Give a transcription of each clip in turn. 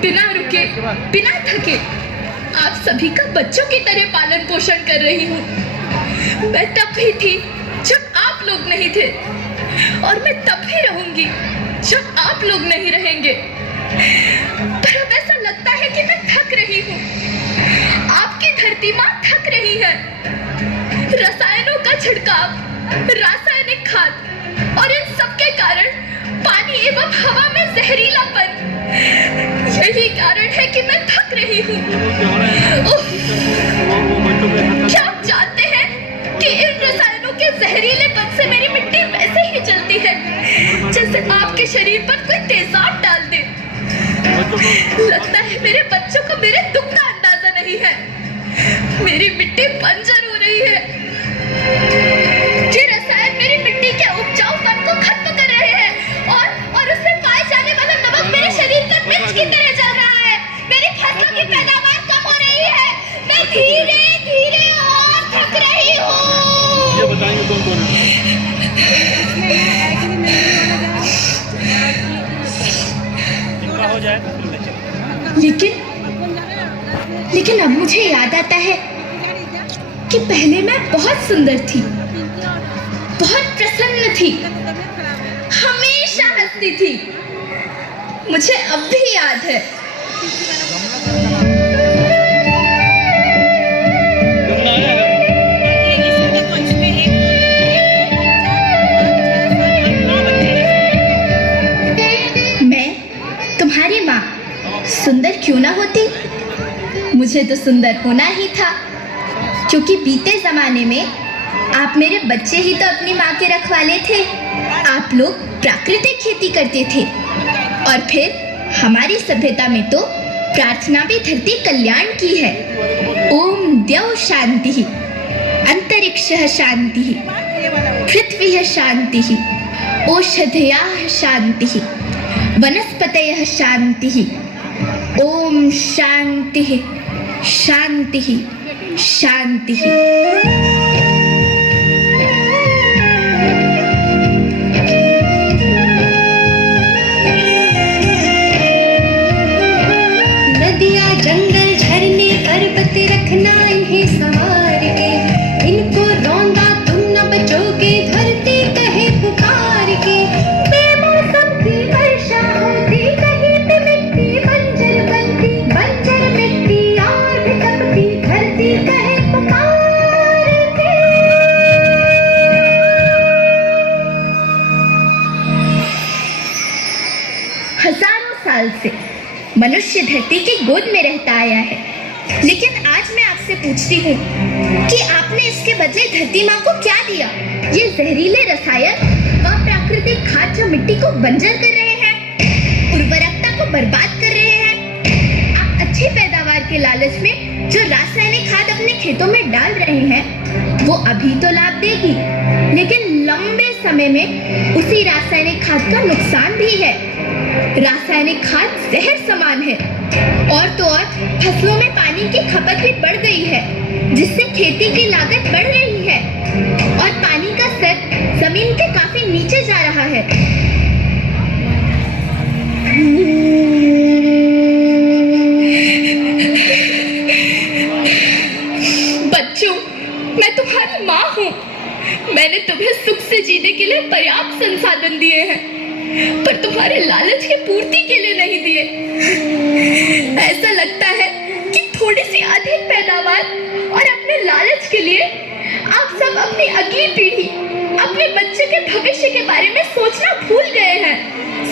बिना रुके, बिना थके आप सभी का बच्चों की तरह पालन पोषण कर रही हूँ। मैं तब भी थी जब आप लोग नहीं थे, और मैं तब भी रहूंगी जब आप लोग नहीं रहेंगे। पर अब ऐसा लगता है कि मैं थक रही हूँ। आपकी धरती माँ थक रही है। रसायनों का छिड़काव, रासायनिक खाद और इन सब के कारण पानी एवं हवा में जहरीलापन, यही कारण है कि मैं थक रही हूँ। क्या आप जानते हैं कि इन रसायनों के जहरीलेपन से मेरी मिट्टी वैसे ही जलती है जैसे आपके शरीर पर कोई तेजाब डाल दे। लगता है मेरे बच्चों को मेरे दुख का अंदाजा नहीं है। मेरी मिट्टी बंजर हो रही है। ये रसायन मेरी मिट्टी के उपजाऊपन को खत्म कर रहे हैं और उसमें पाए जाने वाला नमक मेरे शरीर पर मिर्च की तरह जल रहा है। मेरी फसलों की पैदावार कम हो रही है। मैं धीरे धीरे और थक रही हूँ। ये बताइए कौन कौन है? हो जाए लेकिन अब मुझे याद आता है कि पहले मैं बहुत सुंदर थी, बहुत प्रसन्न थी, हमेशा हंसती थी। मुझे अब भी याद है। मैं तुम्हारी माँ सुंदर क्यों ना होती, मुझे तो सुंदर होना ही था, क्योंकि बीते जमाने में आप मेरे बच्चे ही तो अपनी माँ के रखवाले थे। आप लोग प्राकृतिक खेती करते थे, और फिर हमारी सभ्यता में तो प्रार्थना भी धरती कल्याण की है। ओम द्यौ शांति, अंतरिक्षः शांति, पृथ्वी शांति, औषधयः शांति, वनस्पतयः शांति। ओम शांति शांति शांति। नदियाँ, जंगल, झरने, पर्वत रखना इन्हें संवार के। इनको रौंदा तुम न बचोगे, धरती कहे पुकार के। बेमौसम की वर्षा होती, कहीं पे मिट्टी बंजर बनती, बंजर मिट्टी और भी तपती, धरती कहे पुकार के। हजारों साल से मनुष्य धरती की गोद में रहता आया है, लेकिन आज मैं आपसे पूछती हूँ कि आपने इसके बदले धरती माँ को क्या दिया? ये जहरीले रसायन व प्राकृतिक खाद जो मिट्टी को बंजर कर रहे हैं, उर्वरकता को बर्बाद कर रहे हैं। आप अच्छी पैदावार के लालच में जो रासायनिक खाद अपने खेतों में डाल रहे हैं, वो अभी तो लाभ देगी, लेकिन लंबे समय में उसी रासायनिक खाद का नुकसान भी है। रासायनिक खाद जहर समान है, और तो और फसलों में पानी की खपत भी बढ़ गई है, जिससे खेती की लागत बढ़ रही है और पानी का स्तर जमीन के काफी नीचे जा रहा है। बच्चों, मैं तुम्हारी माँ हूँ। मैंने तुम्हें सुख से जीने के लिए पर्याप्त संसाधन दिए हैं, पर तुम्हारे लालच की पूर्ति के लिए नहीं दिए। ऐसा लगता है कि थोड़ी सी अधिक पैदावार और अपने लालच के लिए आप सब अपनी अगली पीढ़ी, अपने बच्चे के भविष्य के बारे में सोचना भूल गए हैं।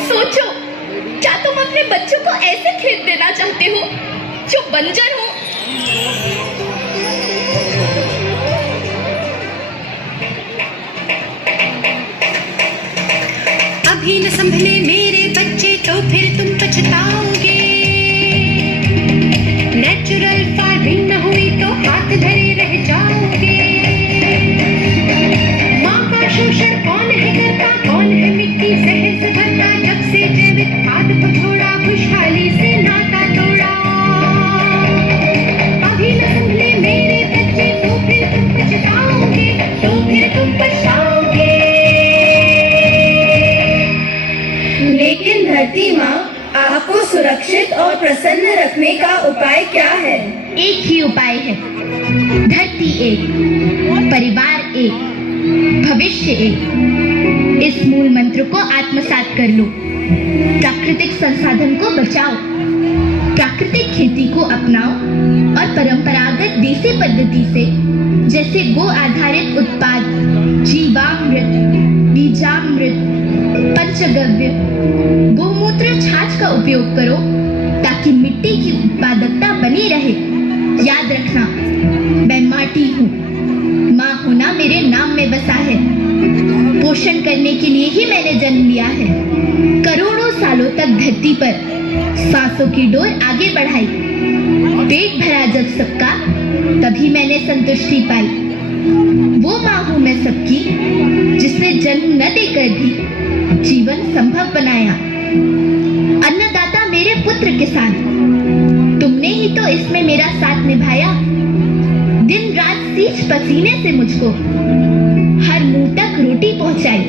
सोचो, क्या तुम अपने बच्चों को ऐसे खेत देना चाहते हो जो बंजर हो? अभी न संभले मेरे बच्चे तो फिर तुम पछताओगे। नेचुरल फार्मिंग न हुई तो हाथ धरे रह जाओगे। माँ का शोषण कौन है करता, कौन है मिट्टी जहर से भरता, जब से जैविक खाद को छोड़ा, खुशहाली से नाता तोड़ा। अभी न संभले मेरे बच्चे तो फिर तुम पछताओगे, तो फिर तुम पछताओगे। लेकिन धरती माँ आपको सुरक्षित और प्रसन्न रखने का उपाय क्या है? एक ही उपाय है। धरती एक, परिवार एक, भविष्य एक। इस मूल मंत्र को आत्मसात कर लो। प्राकृतिक संसाधन को बचाओ, प्राकृतिक खेती को अपनाओ और परंपरागत देसी पद्धति से जैसे गो आधारित उत्पाद, जीवामृत, बीजामृत, पंचगव्य, गोमूत्र, छाछ का उपयोग करो ताकि मिट्टी की उत्पादकता बनी रहे। याद रखना, मैं माटी हूँ, माँ होना मेरे नाम में बसा है। पोषण करने के लिए ही मैंने जन्म लिया है। करोड़ों सालों तक धरती पर सांसों की डोर आगे बढ़ाई। पेट भरा जब सबका, तभी मैंने संतुष्टि पाई। वो माँ हूँ मैं सबकी, जिसने जन्म न देकर भी जीवन संभव बनाया। अन्नदाता मेरे पुत्र किसान, तुमने ही तो इसमें मेरा साथ निभाया। दिन रात सींच पसीने से मुझको हर मुंह तक रोटी पहुंचाई।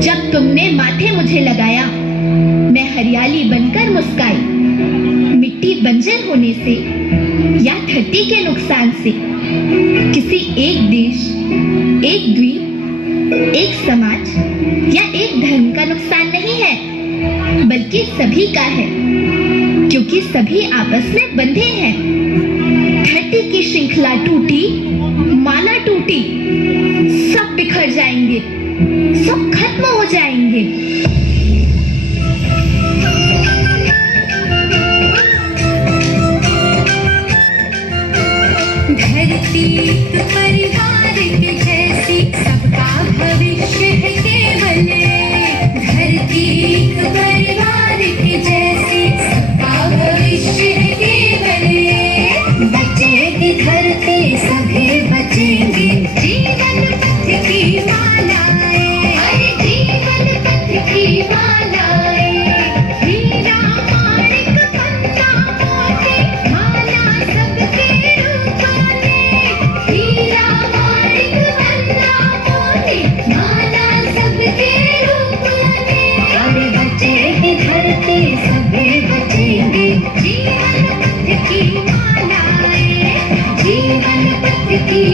जब तुमने माथे मुझे लगाया, मैं हरियाली बनकर मुस्काई। मिट्टी बंजर होने से या धरती के नुकसान से किसी एक देश, एक द्वीप, एक समाज या एक धर्म का नुकसान नहीं है, बल्कि सभी का है, क्योंकि सभी आपस में बंधे हैं। धरती की श्रृंखला टूटी, माला टूटी, सब बिखर जाएंगे, सब खत्म हो जाएंगे। धरती एक परिवार के जैसी, सबका भविष्य है केवल। धरती एक परिवार के जैसी, सबका भविष्य है केवल। बचेगी धरती, सभी बचेंगे। जीवन पथ की मालाएं, अरे जीवन पथ की मालाएं। हीरा माणिक पन्ना मोती, माला सबके रूप में। हीरा माणिक पन्ना मोती, माला सबके रूप में। अरे बचेगी धरती, सभी बचेंगे। जीवन पथ की मालाएं, जीवन पथ की